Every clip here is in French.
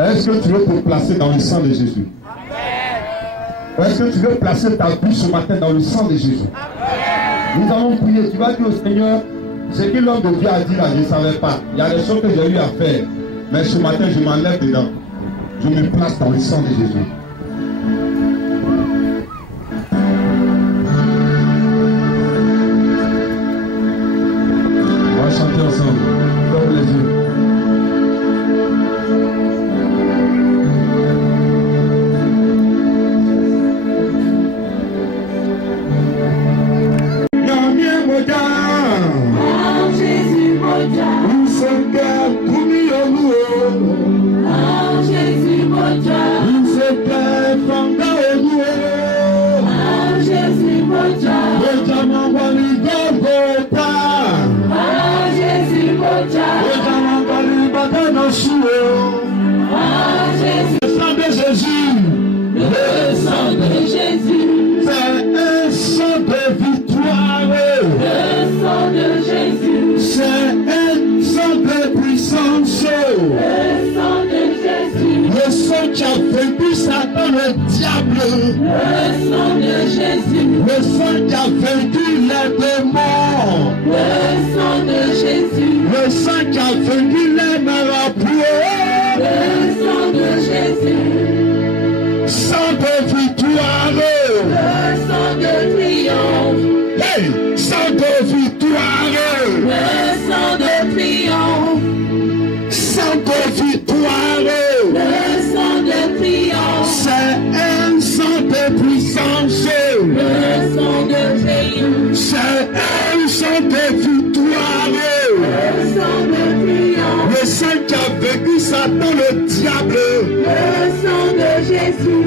Est-ce que tu veux te placer dans le sang de Jésus? Est-ce que tu veux placer ta vie ce matin dans le sang de Jésus? Nous allons prier. Tu vas dire au Seigneur, ce que l'homme de Dieu a dit là, je ne savais pas. Il y a des choses que j'ai eu à faire. Mais ce matin, je m'enlève dedans. Je me place dans le sang de Jésus. On va chanter ensemble. Ferme les yeux.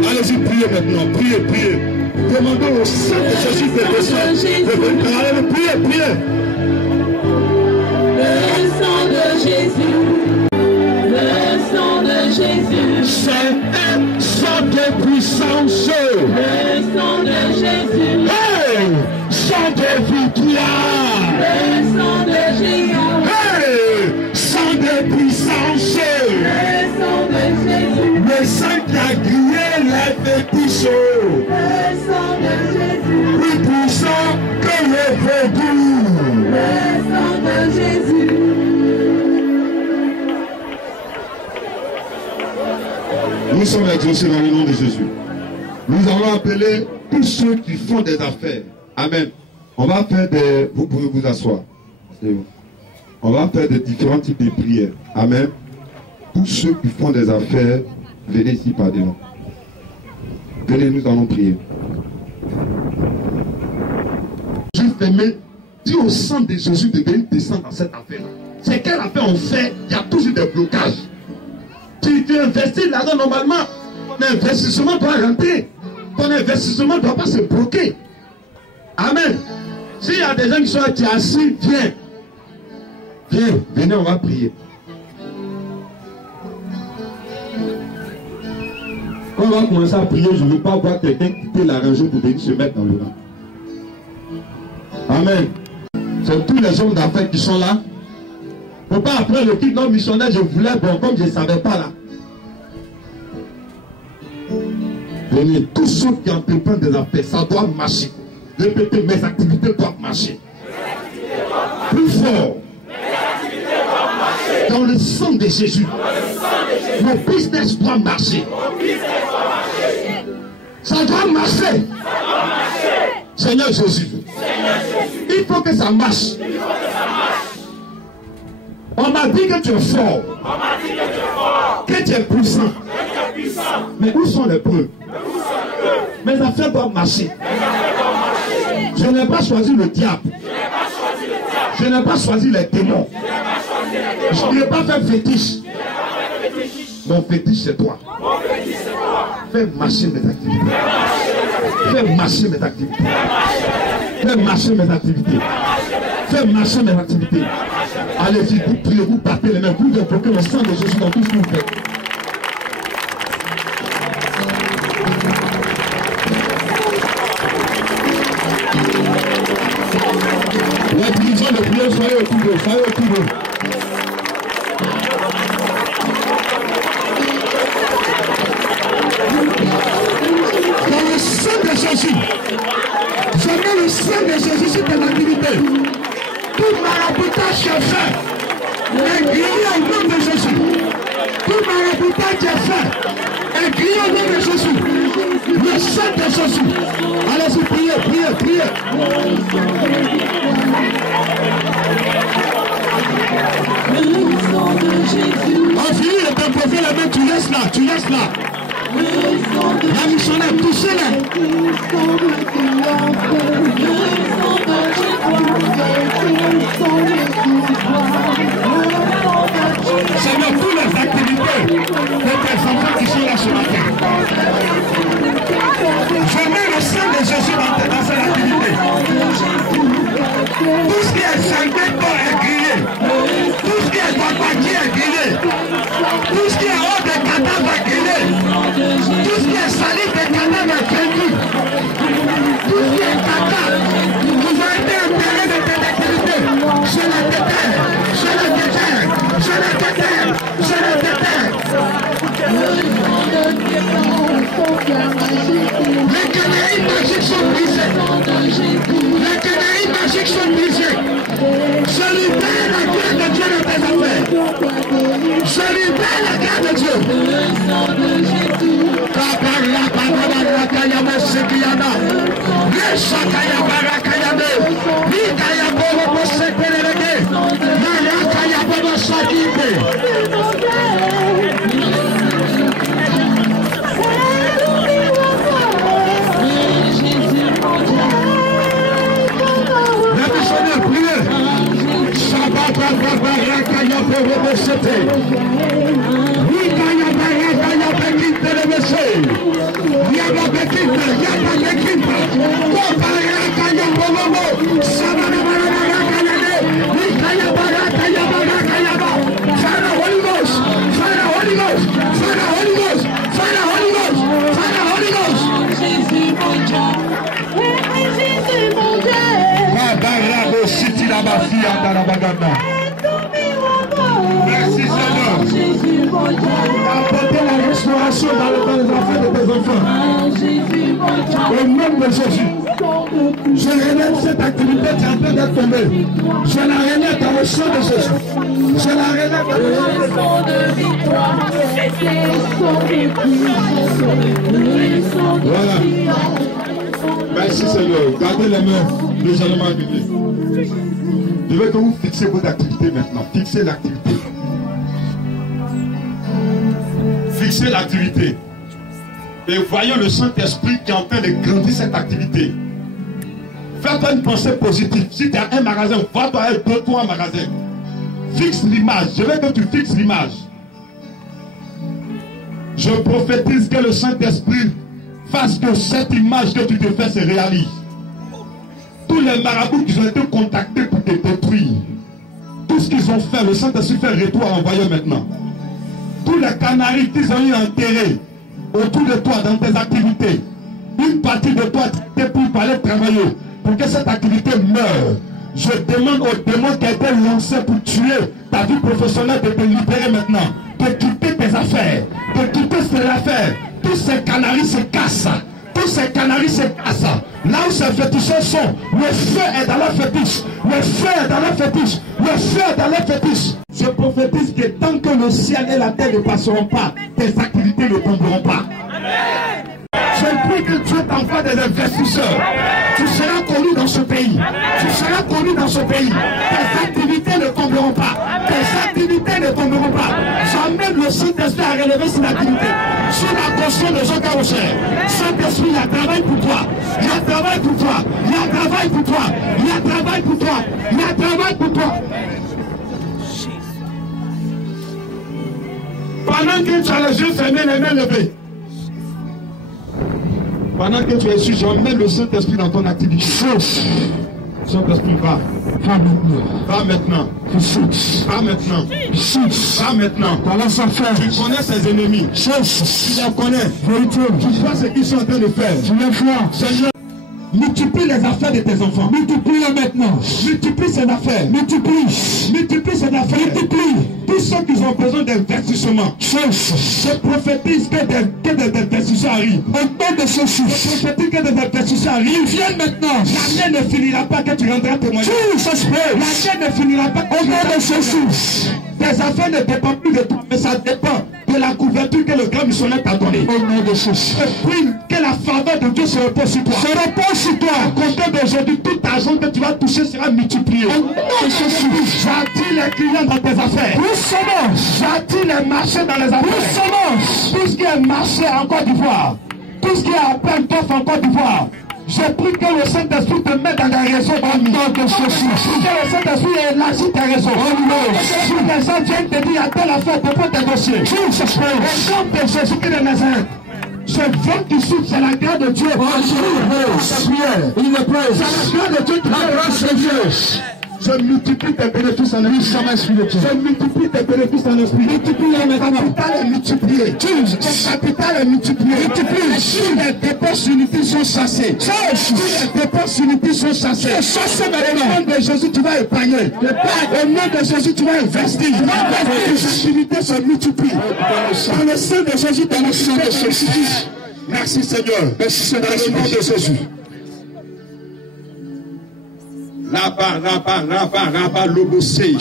Allez-y, priez maintenant, priez, priez. Demandons au sang de Jésus de descendre. Allez, priez, priez. Le sang de Jésus, le sang de Jésus. C'est un sang de puissance. Le sang de Jésus. Hey, sang de victoire. Le sang de Jésus. Hey, sang de puissance. Le sang de Jésus. Le sang qui a grillé les pépichons. Le sang de Jésus. Plus puissant que le vaudou. Le sang de Jésus. Nous sommes exaucés dans le nom de Jésus. Nous allons appeler tous ceux qui font des affaires. Amen. On va faire des... Vous pouvez vous asseoir. On va faire des différents types de prières. Amen. Tous ceux qui font des affaires, venez ici par devant. Venez, nous allons prier. Juste aimer, dis au sang de Jésus de venir descendre dans cette affaire. C'est quelle affaire on fait? Il y a toujours des blocages. Tu investis là-dedans normalement. Ton investissement doit rentrer. Ton investissement ne doit pas se bloquer. Amen. S'il y a des gens qui sont assis, viens. Viens, venez, on va prier. Quand on va commencer à prier, je ne veux pas voir quelqu'un quitter l'arrangement pour venir se mettre dans le rang. Amen. C'est tous les hommes d'affaires qui sont là. Il ne faut pas après le titre non missionnaire, je voulais, bon, comme je ne savais pas là. Venez, tous ceux qui entreprennent des affaires, ça doit marcher. Répétez, mes activités doivent marcher. Plus fort. Dans le sang de Jésus. Mon business doit marcher. Ça doit marcher. Seigneur Jésus. Il faut que ça marche. On m'a dit que tu es fort. Que tu es puissant. Mais où sont les preuves? Mes affaires doivent marcher. Je n'ai pas choisi le diable. Je n'ai pas choisi les démons. Je n'ai pas fait fétiche. Mon fétiche c'est toi. Fais marcher mes activités. Fais marcher mes activités. Fais marcher mes activités. Fais marcher mes activités. Allez-y, vous priez, vous battez les mains, vous invoquez le sang de Jésus dans tout ce que vous faites. Les dirigeants de prière, soyez autour d'eux, soyez autour d'eux. On finit de t'imposer la main, tu laisses là, tu laisses là. La missionnaire, touchez-la. Seigneur, toutes les activités de tes enfants qui sont là ce matin. Je mets le sang de Jésus dans cette activité. Tout ce qui est sanguin est grillé. Tout ce qui est papaqui est grillé. Tout ce qui est hors des cadavres est grillé. Tout ce qui est salive des cadavres est vaincu. Tout ce qui est caca, vous avez été enterré de cette activité. Je la déterre, je la déterre, je la déterre, je la déterre. Les canaries magiques sont brisées. Les canaries magiques sont brisées. Je libère la grâce de Dieu dans tes affaires. Je libère la grâce de Dieu. Merci Seigneur. Apportez la restauration dans les affaires de tes enfants. Au nom de Jésus. Je relève cette activité qui est en train d'être tombée. Je la relève dans le sang de Jésus. Je la relève dans le sang de Jésus. Voilà. Merci Seigneur. Gardez les mains. Nous allons arriver. Je veux que vous fixiez votre activité maintenant. Fixez l'activité. Fixez l'activité. Et voyons le Saint-Esprit qui est en train de grandir cette activité. Fais-toi une pensée positive. Si tu as un magasin, va-toi à 2-3 magasins. Fixe l'image. Je veux que tu fixes l'image. Je prophétise que le Saint-Esprit fasse que cette image que tu te fais se réalise. Tous les marabouts qui ont été contactés pour te détruire, tout ce qu'ils ont fait, le Saint-Esprit fait retour à envoyer maintenant. Tous les canaris qu'ils ont eu enterrés autour de toi dans tes activités, une partie de toi était pour aller travailler, pour que cette activité meure. Je demande aux démons qui a été lancé pour tuer ta vie professionnelle de te libérer maintenant, de quitter tes affaires, de quitter ces affaires. Tous ces canaris se cassent. Tous ces canaris se cassent. Là où ces féticheurs sont, le feu est dans leur fétiche. Le feu est dans leur fétiche. Le feu est dans leur fétiche. Je prophétise que tant que le ciel et la terre ne passeront pas, tes activités ne tomberont pas. Je prie que Dieu t'envoie des investisseurs. Tu seras connu dans ce pays. Tu seras connu dans ce pays. Tes activités ne tomberont pas. Tes activités ne tomberont pas. J'emmène le Saint-Esprit à relever cette activité. Sur la caution de Jean Carocher. Saint-Esprit, il y a travail pour toi. Il y a travail pour toi. Il y a travail pour toi. Il y a travail pour toi. Il y a travail pour toi. Pendant que tu as les yeux fermés, les mains levées. Pendant que tu es ici, j'emmène le Saint-Esprit dans ton activité. Saint-Esprit, va. Va maintenant. Va maintenant. Va maintenant. Va maintenant. Voilà sa frère. Tu connais ses ennemis. Tu les connais. Tu vois ce qu'ils sont en train de faire. Tu les vois. Seigneur, multiplie les affaires de tes enfants. Multiplie-les maintenant. Multiplie ces affaires. Multiplie. Multiplie ces affaires. Multiplie. Tous ceux qui ont besoin d'investissement. Je prophétise que des investisseurs arrivent. Au nom de Jésus. Je prophétise que des investisseurs arrivent. Ils viennent maintenant. L'année ne finira pas que tu rendras témoignage. L'année ne finira pas. Au nom de Jésus. Tes affaires ne dépendent plus de toi, mais ça dépend de la la couverture que le grand missionnaire t'a donnée. Au nom de Jésus. Je prie que la faveur de Dieu se repose sur toi. Se repose sur toi. À compter d'aujourd'hui, tout argent que tu vas toucher sera multiplié. Au nom de Jésus. J'attire les clients dans tes affaires. J'attire les marchés dans les affaires. Tout ce qui est marché en Côte d'Ivoire, tout ce qui est appel d'offres en Côte d'Ivoire, je prie que le Saint-Esprit te mette dans des réseaux dans le nom de Jésus. Que le Saint-Esprit élargit tes réseaux. Si les gens viennent te dire, il y a telle affaire, dépose tes dossiers. Au nom de Jésus qui est de Nazareth. Ce vent qui souffle, c'est la grâce de Dieu. C'est la grâce de Dieu qui va. Je multiplie tes bénéfices en esprit. Je multiplie tes bénéfices en esprit. Multiplie ton capital est multiplié. Ton capital est multiplié. Tous les dépenses inutiles sont chassées. Tous les dépenses inutiles sont chassées. Au nom de Jésus, tu vas épargner. Au nom de Jésus, tu vas investir. Les unités se multiplient. Dans le sang de Jésus, dans le sang de Jésus. Merci Seigneur. Merci Seigneur. Dans le nom de Jésus. Raba, lobosé.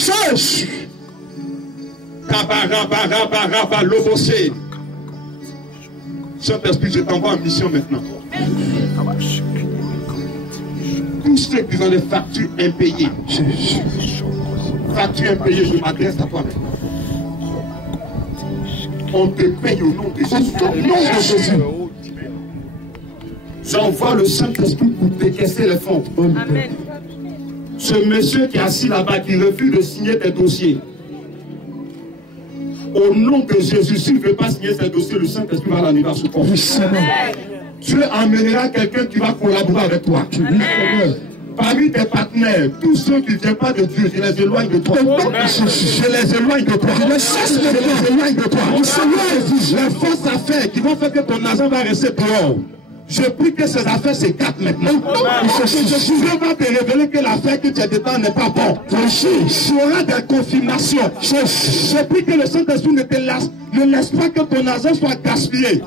Raba, lobosé. Saint-Esprit, je t'envoie en mission maintenant. Tous ceux qui ont des factures impayées, je m'adresse à toi maintenant. On te paye au nom de Jésus. Au nom de Jésus. J'envoie le Saint-Esprit pour décaisser les fonds. Amen. Ce monsieur qui est assis là-bas, qui refuse de signer tes dossiers, au nom de Jésus, s'il ne veut pas signer ses dossiers, le Saint-Esprit va l'amener à ce corps. Dieu amènera quelqu'un qui va collaborer avec toi. Parmi tes partenaires, tous ceux qui ne viennent pas de Dieu, je les éloigne de toi. Je les éloigne de toi. Je les éloigne de toi. Les fausses affaires qui vont faire que ton argent va rester dehors. Je prie que ces affaires s'écartent maintenant. Dieu va te révéler que l'affaire que tu as dedans n'est pas bonne. Tu auras des confirmations. Je prie que le Saint-Esprit ne laisse pas que ton argent soit gaspillé.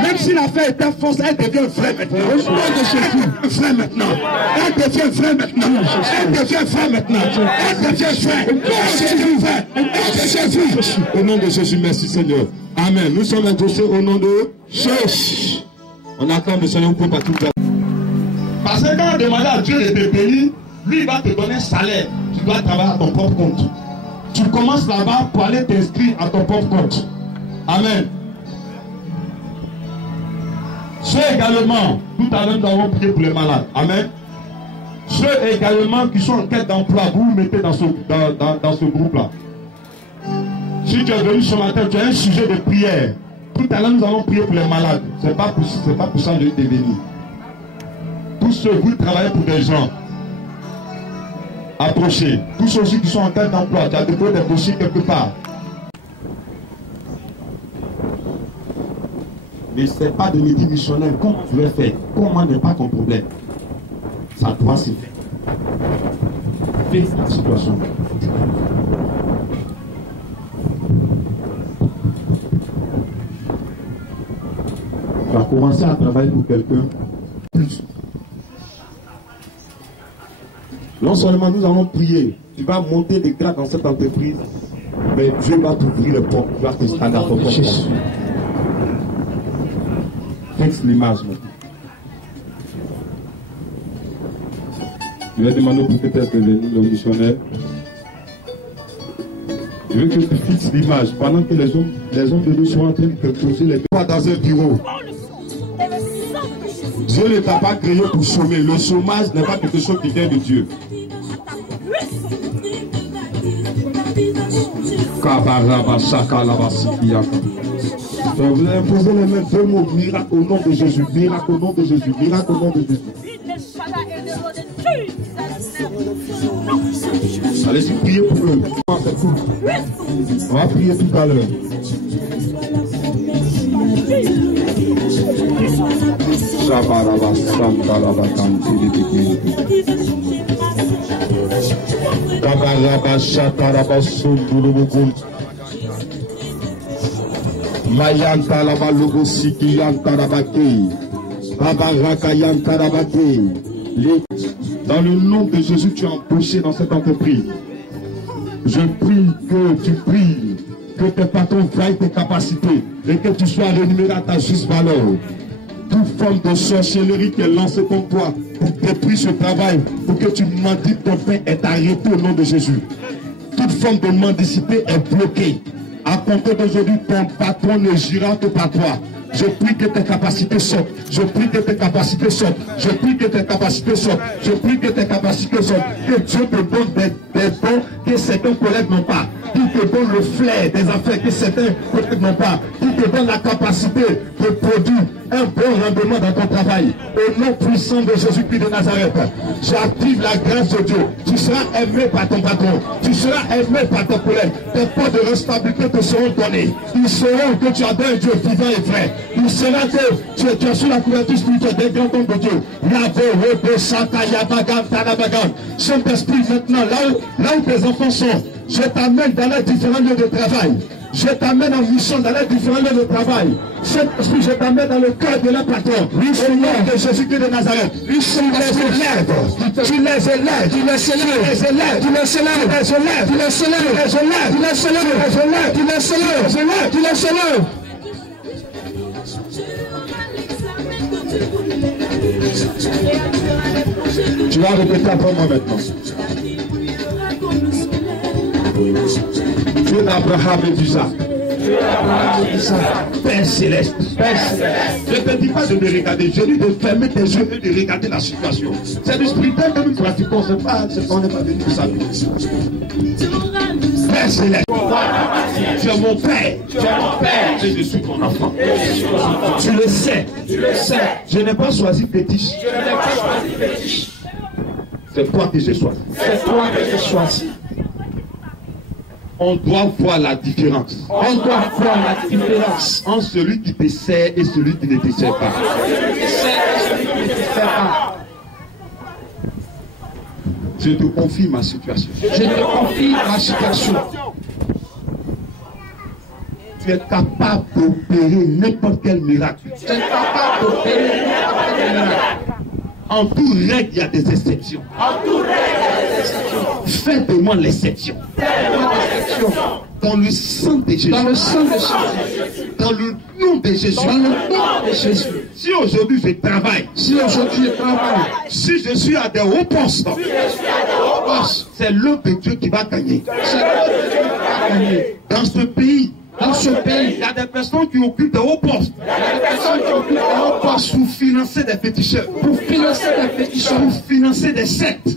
Même si l'affaire était fausse, elle devient vraie maintenant. Elle devient vraie maintenant. Elle devient vraie maintenant. Elle devient vraie maintenant. Elle devient vraie. Elle devient vraie. Au nom de Jésus, merci Seigneur. Amen. Nous sommes introduits au nom de Jésus. On attend le Seigneur pour pas tout faire. Parce que quand on demande à Dieu de te bénir, lui il va te donner un salaire. Tu dois travailler à ton propre compte. Tu commences là-bas pour aller t'inscrire à ton propre compte. Amen. Ceux également, tout à l'heure nous avons prié pour les malades. Amen. Ceux également qui sont en quête d'emploi, vous vous mettez dans ce groupe-là. Si tu es venu ce matin, tu as un sujet de prière. Tout à l'heure, nous allons prier pour les malades. Ce n'est pas pour ça que je vais venir. Tous ceux, vous travaillez pour des gens. Approchez. Tous ceux qui sont en quête d'emploi, tu as déposé des dossiers quelque part. Mais ce n'est pas de métier missionnaire. Comment tu veux faire? Comment n'est pas ton problème? Ça doit se faire. Fais la situation. Tu vas commencer à travailler pour quelqu'un. Non seulement nous allons prier, tu vas monter des grades dans cette entreprise, mais Dieu va t'ouvrir les portes, tu vas t'installer à ton propre. Fixe l'image maintenant. Je vais demander pour que tu es devenu le missionnaire. Je veux que tu fixes l'image pendant que les hommes de Dieu sont en train de te poser les doigts dans un bureau. Dieu ne t'a pas créé pour chômer. Le chômage n'est pas quelque chose qui vient de Dieu. Vous allez poser les mains, deux mots, miracle au nom de Jésus, miracle au nom de Jésus, miracle au nom de Jésus. Allez-y, priez pour eux. On va prier tout à l'heure. Dans le nom de Jésus, tu es embauché dans cette entreprise. Je prie que tu pries Que tes patrons voient tes capacités et que tu sois rémunéré à ta juste valeur. Toute forme de sorcellerie qui est lancée contre toi pour détruire ce travail, pour que tu mendies ton pain, est arrêtée au nom de Jésus. Toute forme de mendicité est bloquée. À compter d'aujourd'hui, ton patron ne gira que par toi. Je prie que tes capacités sortent. Je prie que tes capacités sortent. Je prie que tes capacités sortent. Je prie que tes capacités sortent. Que Dieu te donne des dons que certains collègues n'ont pas. Qu'il te donne le flair des affaires que certains collègues n'ont pas. Qu'il te donne la capacité de produire un bon rendement dans ton travail. Au nom puissant de Jésus-Christ de Nazareth, j'active la grâce de Dieu. Tu seras aimé par ton patron. Tu seras aimé par ton collègue. Tes points de responsabilité te seront donnés. Ils sauront que tu as un Dieu vivant et vrai. Il sera que tu es sous la couverture spirituelle des grands hommes de Dieu. Saint-Esprit, maintenant, là où tes enfants sont, je t'amène dans les différents lieux de travail. Je t'amène en mission dans les différents lieux de travail. Saint-Esprit, je t'amène dans le cœur de la patron. Au nom de Jésus-Christ de Nazareth. Tu les élèves. Tu les élèves. Tu les élèves. Tu les élèves. Tu les élèves. Tu les élèves. Tu les élèves. Tu les élèves. Tu les élèves. Tu vas répéter après moi maintenant. Dieu d'Abraham et d'Isaac. Père céleste. Je ne te dis pas de me regarder, je dis de fermer tes yeux et de regarder la situation. C'est du spirituel que nous pratiquons, on n'est pas venu pour ça. Père céleste, tu es mon Père. Et je suis ton enfant. Tu le sais. Je n'ai pas choisi fétiche. C'est toi que j'ai choisi. On doit voir la différence. Entre celui qui te sert et celui qui ne te sert pas. Je te confie ma situation. Tu es capable d'opérer n'importe quel miracle. En tout règle, il y a des exceptions. Fais de moi l'exception. Dans le sang de Jésus. Dans le nom de Jésus. Si aujourd'hui je travaille. Si je suis à des hauts postes. C'est l'homme de Dieu qui va gagner. Dans ce pays. Il y a des personnes qui occupent des hauts postes. Pour financer des féticheurs. Pour financer des sectes.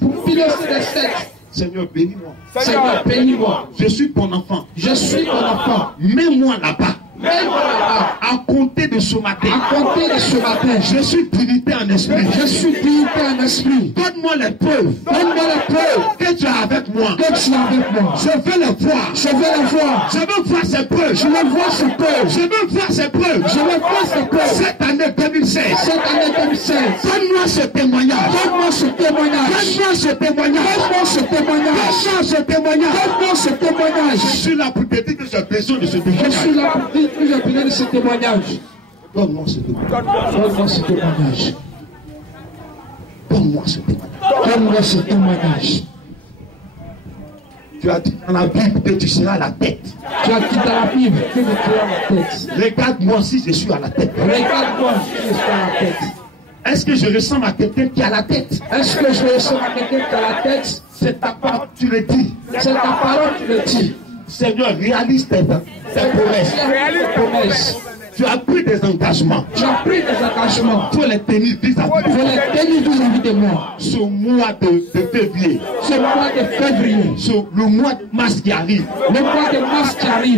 Seigneur, bénis-moi. Je suis ton enfant. Mets-moi là-bas. À compter de ce matin. Je suis dignité en esprit. Donne-moi les preuves. Que tu es avec moi. Je veux les voir. Je veux voir ces preuves. Cette année 2016. Donne-moi ce témoignage. Je suis là pour te dire que j'ai besoin de ce témoignage. Donne-moi ce témoignage. Tu as dit dans la Bible que tu seras à la tête. Regarde-moi si je suis à la tête. Est-ce que je ressemble à quelqu'un qui est à la tête? C'est ta parole, tu le dis. Seigneur, réalise tes promesses. Tu as pris des engagements. Pour les tenir vis-à-vis de moi. Ce mois de février. Le mois de mars qui arrive.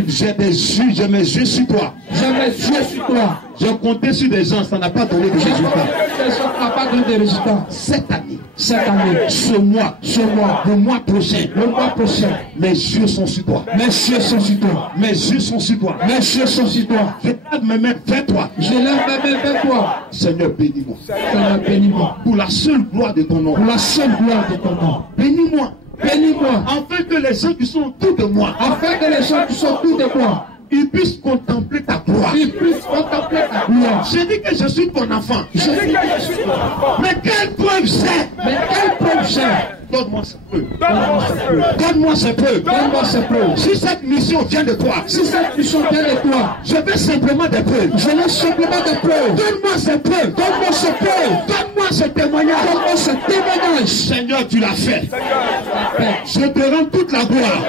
J'ai mes yeux sur toi. J'ai compté sur des gens, ça n'a pas donné de résultats. Cette année, ce mois, le mois prochain, mes yeux sont sur toi. Je lève mes mains vers toi. Seigneur, bénis-moi. Pour la seule gloire de ton nom. Bénis-moi. Afin que les gens qui sont autour de moi. Ils puissent contempler ta gloire. Je dis que je suis ton enfant. Mais quelle preuve c'est? Donne-moi cette preuve. Donne-moi ce peu. Donne-moi ce peu. Si cette mission vient de toi, Si cette mission vient de toi, je veux simplement des peu. je veux simplement des peu. Donne-moi ce peu. Donne-moi ce peu. Donne-moi ce témoignage. Donne-moi ce témoignage. Seigneur, tu l'as fait. Je te rends toute la gloire.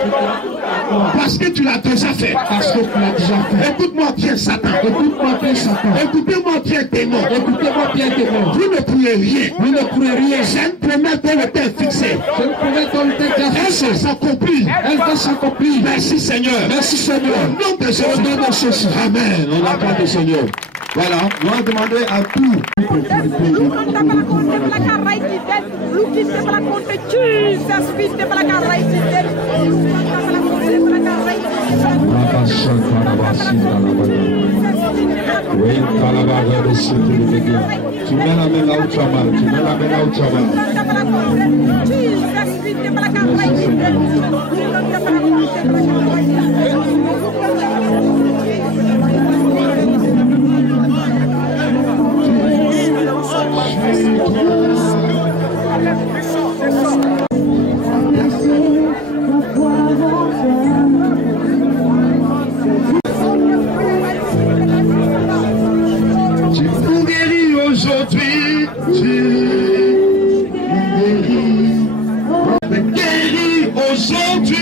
Parce que tu l'as déjà fait. Parce que tu l'as déjà fait. Écoute-moi bien, Satan. Écoute-moi bien, Satan. Écoutez-moi bien, démon. Écoutez-moi bien, démon. Vous ne pourrez rien. Vous ne pourrez rien. C'est une promesse dont le temps est fixé. Je ne pourrai dans le temps Elle fixé. va s'accomplir. Elle va s'accomplir. Merci Seigneur. Merci Seigneur. Au nom de Jésus. Au nom de Jésus. Amen. On acclame le Seigneur. Voilà. On va demander à tout. Tu mets la main là où tu as mal. Tu mets la main là où tu as mal. Tu nous guéris aujourd'hui. Tu nous guéris aujourd'hui.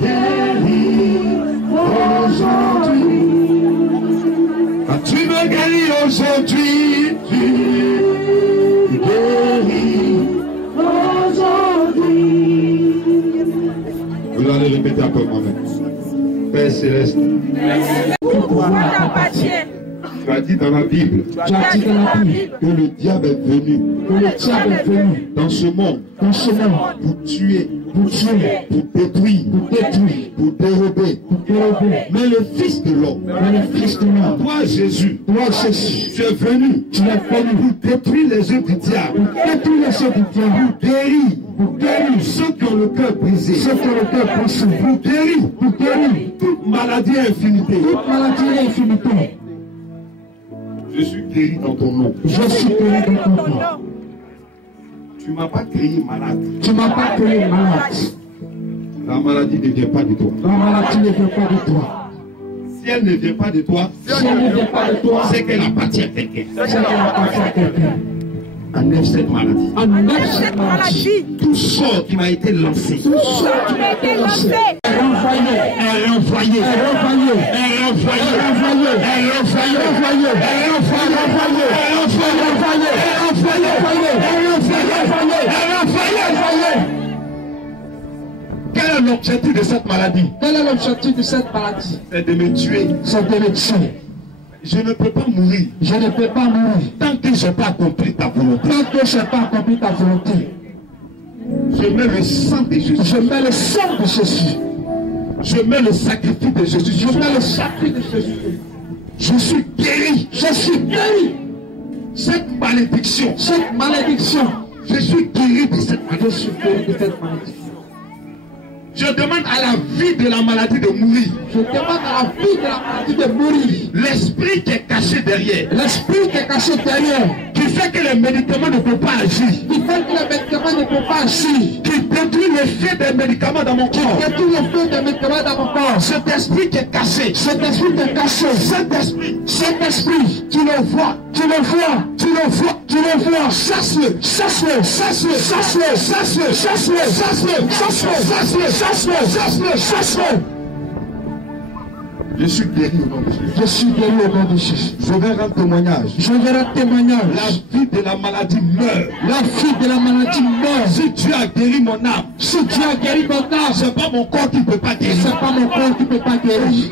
Guéris aujourd'hui. Quand tu me guéris aujourd'hui, tu guéris aujourd'hui. Vous allez répéter après moi-même. Père Céleste, tu as dit dans la Bible Tu as dit dans la Bible que le diable est venu que le diable est venu dans ce monde dans ce monde pour tuer, pour tuer, pour détruire, pour détruire, pour dérober. pour dérober. Mais le Fils de l'homme, Mais le Fils de l'homme, toi Jésus, toi Jésus, tu es venu tu es venu pour détruire les œuvres du diable, pour détruire les œuvres du diable, pour guérir pour guérir ceux qui ont le cœur brisé, ceux qui ont le cœur brisé, pour guérir pour guérir toute maladie et infirmité. toute maladie et infirmité. Je suis guéri dans ton nom. Je suis guéri dans ton nom. Tu ne m'as pas créé malade. Tu ne m'as pas créé malade. La maladie ne vient pas de toi. La maladie ne vient pas de toi. Si elle ne vient pas de toi, Si elle ne vient pas de toi, c'est qu'elle appartient à quelqu'un. c'est qu'elle appartient à quelqu'un. Enlève cette maladie. Enlève cette maladie. Tout sort qui m'a été lancé Tout ce qui m'a été lancé est renvoyé. est renvoyé. Est renvoyé. Est renvoyé. Est renvoyé. Est renvoyé. Renvoyé. Est renvoyé. Renvoyé. Est renvoyé. Est renvoyé. Est renvoyé. Quel est l'objectif de cette maladie? Quel est l'objectif de cette maladie? C'est de me tuer. C'est de me tuer. Je ne peux pas mourir Je ne peux pas mourir tant que je n'ai pas accompli ta volonté. tant que je n'ai pas accompli ta volonté. Je mets le sang de Jésus. Je mets le sang de Jésus. Je mets le sacrifice de Jésus. Je mets le sacrifice de Jésus. Je suis guéri. Je suis guéri. Cette malédiction, Cette malédiction, je suis guéri de cette je malédiction. suis guéri de cette maladie. Je demande à la vie de la maladie de mourir. Je demande à la vie de la maladie de mourir. L'esprit qui est caché derrière, L'esprit qui est caché derrière, qui fait que les médicaments ne peuvent pas agir, qui fait que les médicaments ne peuvent pas agir, qui détruit l'effet des médicaments dans mon corps. que tout le feu des médicaments dans mon corps. Cet esprit qui est caché, Cet esprit qui est caché, cet esprit, tu le vois, tu le vois, tu le vois, tu le vois, chasse-le, chasse-le, chasse-le, chasse-le, chasse-le, chasse-le, chasse-le, chasse-le, chasse-le, chasse-le, chasse-le, chasse-le. je suis guéri au nom de Jésus. Je suis guéri au nom de Jésus. Je vais rendre témoignage. Je vais rendre témoignage. La vie de la maladie meurt. La vie de la maladie meurt. Si Dieu a guéri mon âme, Si Dieu a guéri mon âme, c'est pas mon corps qui ne peut pas guérir. c'est pas mon corps qui ne peut pas guérir.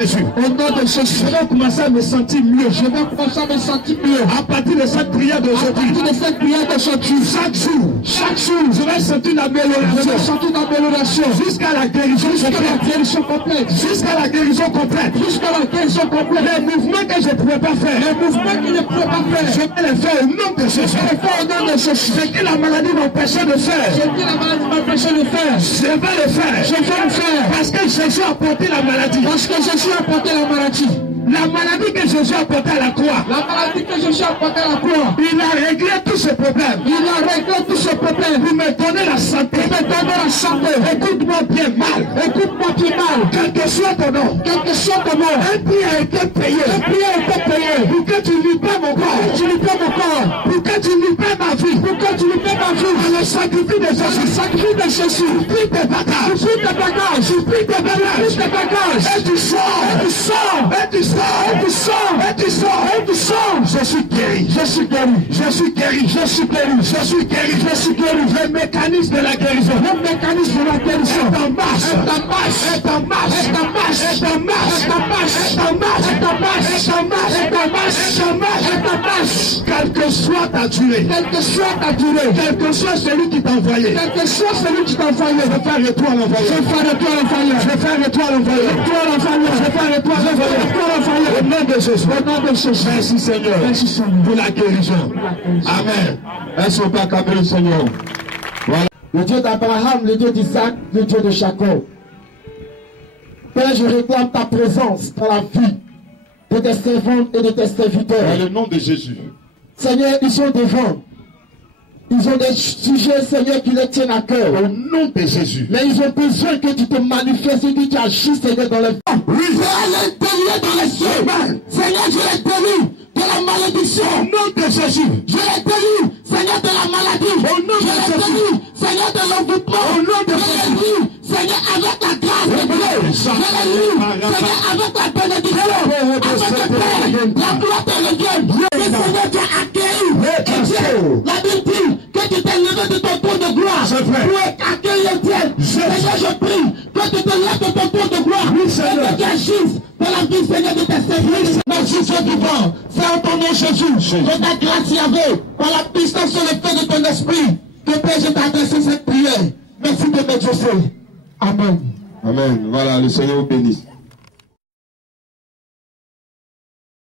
Jésus. Au nom de Jésus, Je vais commencer à me sentir mieux. je vais commencer à me sentir mieux. À partir de cette prière À d'aujourd'hui, partir de cette prière d'aujourd'hui, chaque jour, je vais sentir une je vais amélioration sentir une amélioration jusqu'à la guérison jusqu'à la complète. guérison complète. Jusqu'à la guérison complète. Jusqu'à la guérison complète. Les mouvements que je ne pouvais pas faire, Les mouvements qu'il ne pouvait pas faire, je vais les faire au nom de Jésus. je vais faire au nom de Jésus. Ce que la maladie m'empêchait de faire, Ce que la maladie m'empêchait de faire, je vais le faire. je vais le faire. Parce que Jésus a porté la maladie. Parce que Jésus Jésus a porté la maladie. La maladie que Jésus a portée à la croix. La maladie que Jésus a portée à la croix. Il a réglé tous ces problèmes. Il a réglé tous ces problèmes. Pour me donner la santé. Pour me donner la santé. Écoute-moi bien mal. Écoute-moi bien mal. Quel que soit ton nom. Quel que soit ton nom. Un prix a été payé. Un prix a été payé. Pour que tu libères mon corps. Tu libères mon corps. Pour que tu libères ma vie. Pour que tu libères ma vie. Par le sacrifice de Jésus. Le sacrifice de Jésus. Prie tes bagages. Prie tes bagages. Prie tes bagages. Prie tes bagages. Et tu sors. Et tu sors. Et tu sors. Et tu sors. Et tu sors. Et tu sors. Je suis guéri. Je suis guéri. Je suis guéri. Je suis guéri. Je suis guéri. Je suis guéri. Le mécanisme de la guérison. Le mécanisme de la guérison. Est en marche. Est en marche. Est en marche. Est en marche. Est en marche. Est en marche. Est en marche. Est en marche. Est en marche. Est en marche. Est en marche. Est en marche. Quelle que soit ta durée. Quelle que soit ta durée. Quel que soit celui qui t'a envoyé. Quel que soit celui qui t'a envoyé. Je vais faire de toi l'envoyé. Je vais faire de toi l'envoyé. Je vais faire de toi l'envoyé. Toi l'envoyé. Je vais faire de toi l'envoyé. Toi l'envoyé. Au nom de Jésus. Au nom de Jésus. Merci Seigneur. Merci Seigneur. Pour la guérison. Amen. Est-ce qu'on peut acclamer le Seigneur? Voilà. Le Dieu d'Abraham, le Dieu d'Isaac, le Dieu de Jacob. Père, je réclame ta présence dans la vie de tes servantes et de tes serviteurs. Dans le nom de Jésus. Seigneur, ils sont devant. Ils ont des sujets, Seigneur, qui les tiennent à cœur. Au nom de Jésus. Mais ils ont besoin que tu te manifestes et que tu agisses, Seigneur, dans les femmes. Oui. L'intérieur dans les cieux. Seigneur, je les délie de la malédiction. Au nom de Jésus. Je les délie, Seigneur, de la maladie. Au nom de Je les délie, Seigneur, de l'envoûtement. Au nom de Je les lis, Seigneur, avec la grâce de Dieu. Je les lis, Seigneur, avec la bénédiction. Afin que Père, la gloire te revienne. Que Seigneur, tu as accueilli. Et Dieu, la Bible dit que tu t'es levé de ton tour de gloire. Pour accueillir Dieu. Seigneur, je prie que tu te lèves de ton tour de gloire. Et que tu agisses dans la vie, Seigneur, de tes services. Merci, Dieu vivant. C'est en ton nom, Jésus. Que ta grâce y avait, par la puissance et le feu de ton esprit, que Père, je t'ai adressé cette prière. Merci de m'être Amen. Amen. Voilà, le Seigneur vous bénisse.